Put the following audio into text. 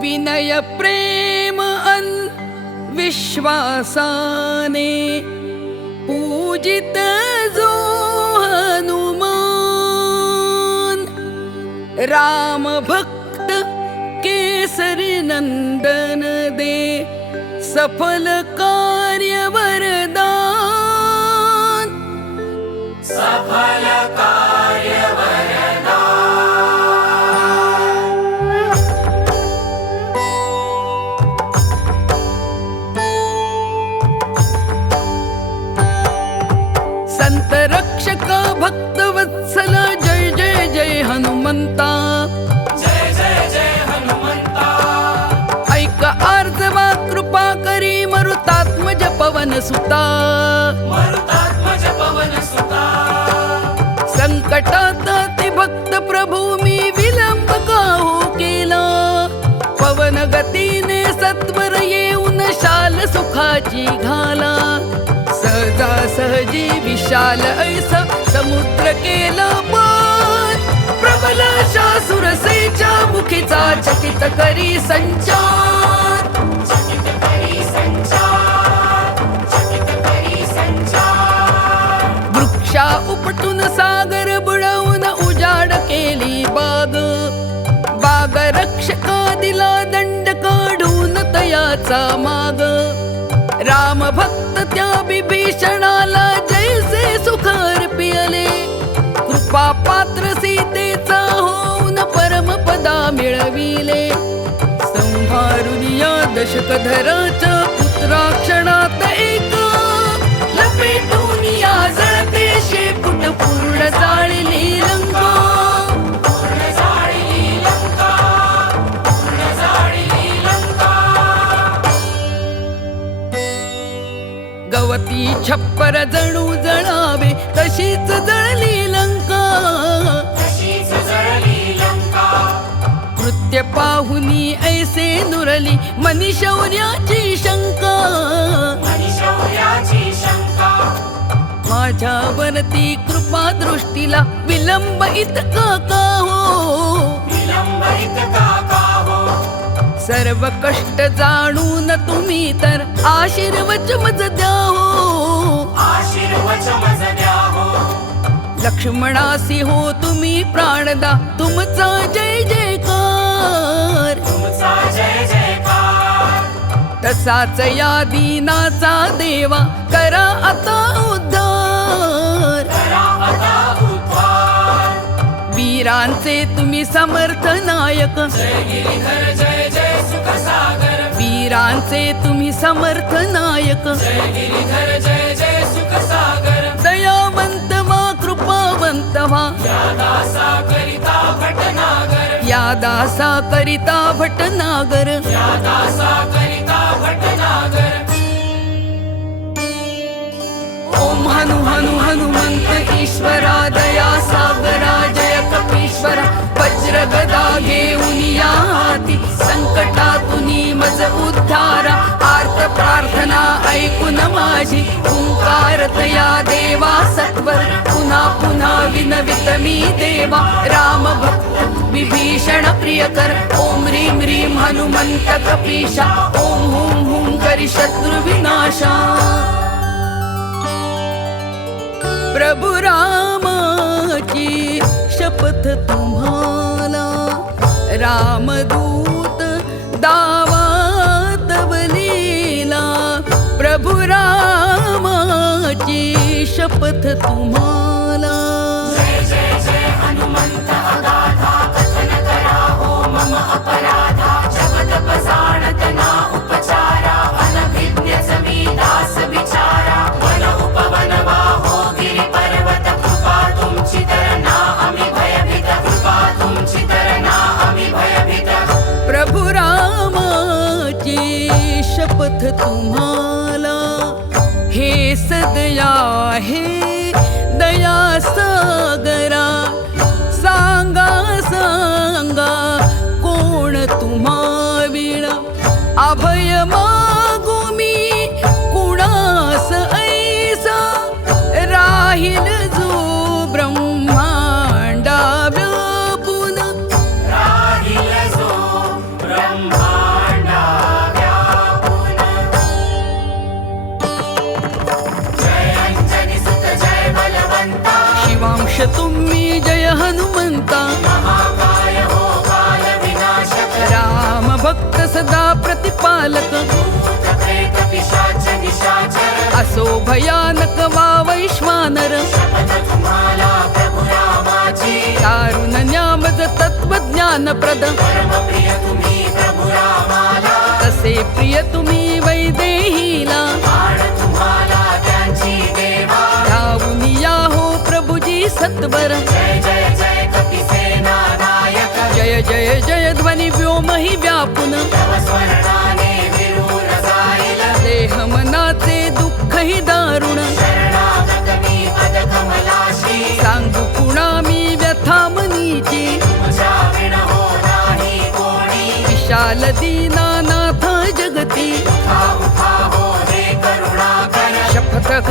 विनय प्रेम अन विश्वासाने पूजित जो हनुमान। राम भक्त केसरी नंदन दे सफल कार्य संत रक्षक भक्त वत्सल जय जय जय हनुमंता। ऐक आर्जवा कृपा करी मरुतात्मज पवन सुता। संकटात ते भक्त प्रभू मी विलंब का हो केला? पवन गतीने सत्वर येऊन शाल सुखाची घाला। सहजी विशाल ऐस समुद्र केला पार. प्रबल शासुरसेच्या मुखीचा चकित करी संचार. पापात्र सीतेचा होऊन परमपदा मिळविले. संभारून या दशकधराच्या पुत्राक्षणात एक लपेटून या जळते शेपुट पूर्ण जाळली लंका. गवती छप्पर जणू नुरली मनीशौर्याची शंका माझ्यावरती कृपा दृष्टीला विलंब इतका का हो? सर्व कष्ट जाणून तुम्ही तर आशीर्वच मज द्या हो लक्ष्मणासी हो तुम्ही प्राणदा तुमचा जय तसाच या दीनाचा देवा करा आता उद्धार. वीरांचे तुम्ही समर्थ नायक. वीरांचे तुम्ही समर्थ नायक. दयावंत वा कृपावंत वा. या दासा करिता भटनागर. ओम हनु हनु हनुमंत ईश्वरा दया सागरा जय कपीश्वरा वज्र गदा हाती संकटातुनी मज उद्धारा आर्त प्रार्थना ऐकून माझी ओंकारतया देवा सत्वर पुन्हा पुन्हा विनवित मी देवा राम भक्त विभीषण प्रियकर ओम ह्रीं ह्रीं हनुमंत कपीशा ओम हुं हुं करी शत्रु विनाशा प्रभु रामाची शपथ तुम्हाला. रामदूत दावात वलीला प्रभु रामाची शपथ तुम्हाला तुम्हाला हे सदया हे दया सागरा सांगा सांगा कोण तुम्हा विणा? अभय भयानक। असो भयानक वा वैश्वानर तारुण ज्ञामज तत्त्वज्ञानप्रद तसे प्रिय तुम्ही वैदेहीला। धावून या हो प्रभुजी सत्वर। जय जय जय ध्वनि व्योमही व्यापून।